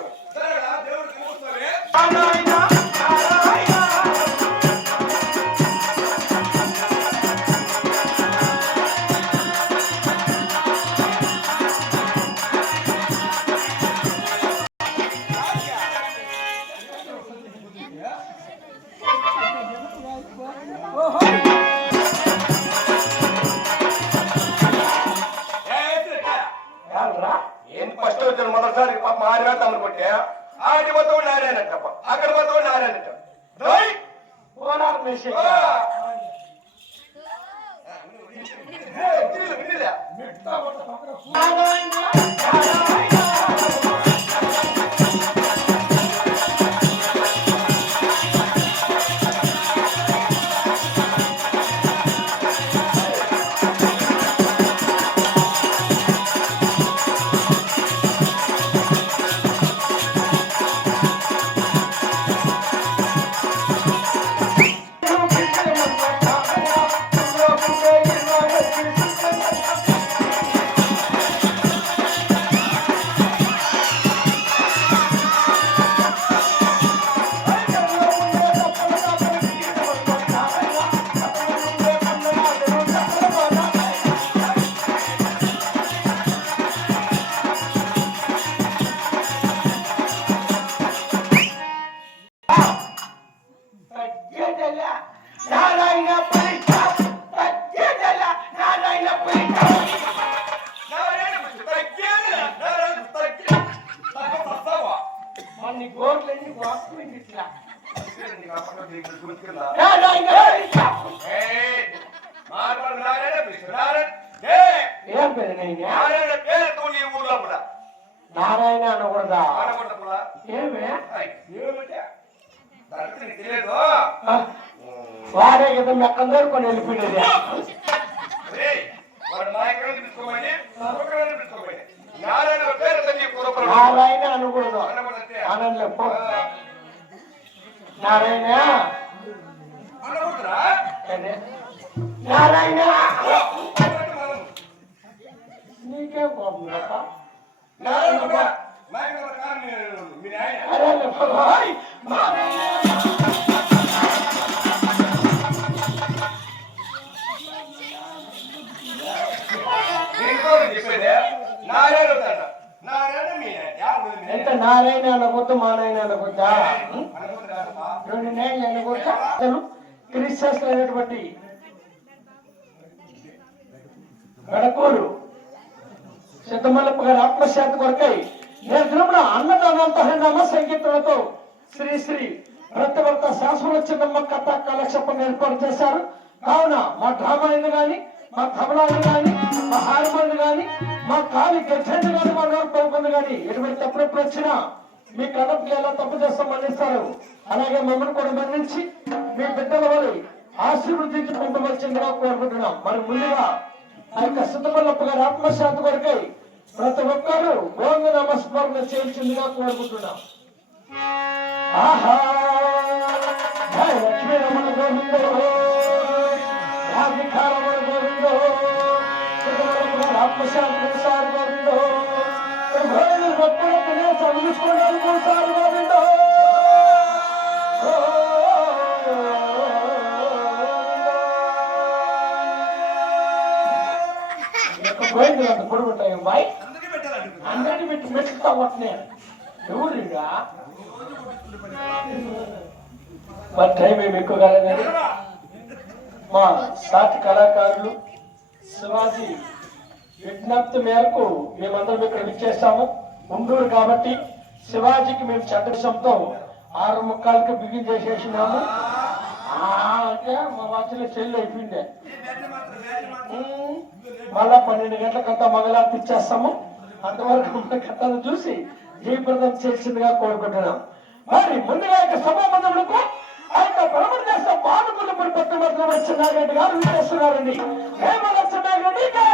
Yeah. వేలు తమను కొట్టే ఆడి మొత్తం నారాయణట్టప్ప అక్కడ మొత్తం పోరాడు మెషిన్. మాట్లాడు నారాయణ పిచ్చి, నారాయణ. ఏ, ఏం పేరు నైనా నారాయణ పేరుతో నీ ఊర్లో కూడా. నారాయణ అనకూడదా ఆడకూడదు కూడా. ఏమే ఏయ్, ఏమిటే? దానికి నీకు తెలియదు? ఆ, వాడే కదా మెక్కందరూ కొని వెళ్ళిపోయినది నారాయణ. నారాయణ. నీకేం కోపం నారాయణ చెప్పేది నారాయణ. నారాయణ మీ నాయన. ఎంత అనకొద్దు రెండు నేను అనకొచ్చా అసలు క్రిస్టస్ అయినటువంటి గడకూరు సిద్ధమల్లప్ప గారి ఆత్మశాంతి కొరకై నేను దినమున అన్నదానంతో నామ సంగీతులతో శ్రీ శ్రీ ప్రతివర్త శాశ్వత చిన్నమ్మ కథ కలక్షేపం ఏర్పాటు చేశారు. కావున మా డ్రామాలను కానీ మా తబలాలు కానీ మా హార్మోన్లు కానీ మా కావి గజ్జెండు కానీ మా నోరు పలుకుంది కానీ ఎటువంటి తప్పుడప్పుడు వచ్చినా మీ కడపకి ఎలా తప్పు చేస్తాం మన్నిస్తారు? అలాగే మమ్మల్ని కూడా మన్నించి మీ బిడ్డల వల్ల ఆశీర్వదించి పంపవలసిందిగా కోరుకుంటున్నాం. మరి ముందుగా ఆ యొక్క సిద్ధమల్లప్ప గారి ఆత్మశాంతి కొరకై ప్రతి ఒక్కరూ గోంగ నమస్మరణ చేయించిందిగా కోరుకుంటున్నాం. ఆహా! లక్ష్మీ రమణ గోవిందో! రాధికారమణ గోవిందో! సిద్ధమల్లప్ప గారి ఆత్మశాంతి సార్ గోవిందో పొడుగుంటాయి అమ్మాయి. అందరినీ పెట్టి మెచ్చుతా ఉంటున్నాయి ఎవరుగా? మరి టైం ఏమి ఎక్కువ కాలేదని మా సాటి కళాకారులు శివాజీ. విజ్ఞప్తి మేరకు మేమందరం ఇక్కడ విచ్చేస్తాము ఉండూరు కాబట్టి శివాజీకి మేము చట్టంతో ఆరు ముక్కలకి బిగిన్ చేసేసినాము. అంటే మా వాచ్లో చెల్లి అయిపోయిందే. మళ్ళా పన్నెండు గంటలకంతా మగలా ఇచ్చేస్తాము అంతవరకు మన కథను చూసి జయప్రదం చేసిందిగా కోరుకుంటున్నాం. మరి ముందుగా ఇక సభా మండములకు ఆ యొక్క భ్రమణ దేశ పానుకులపూడి పట్టు మాత్రం గారు వీరేస్తున్నారండి హేమల చిన్నారెడ్డికి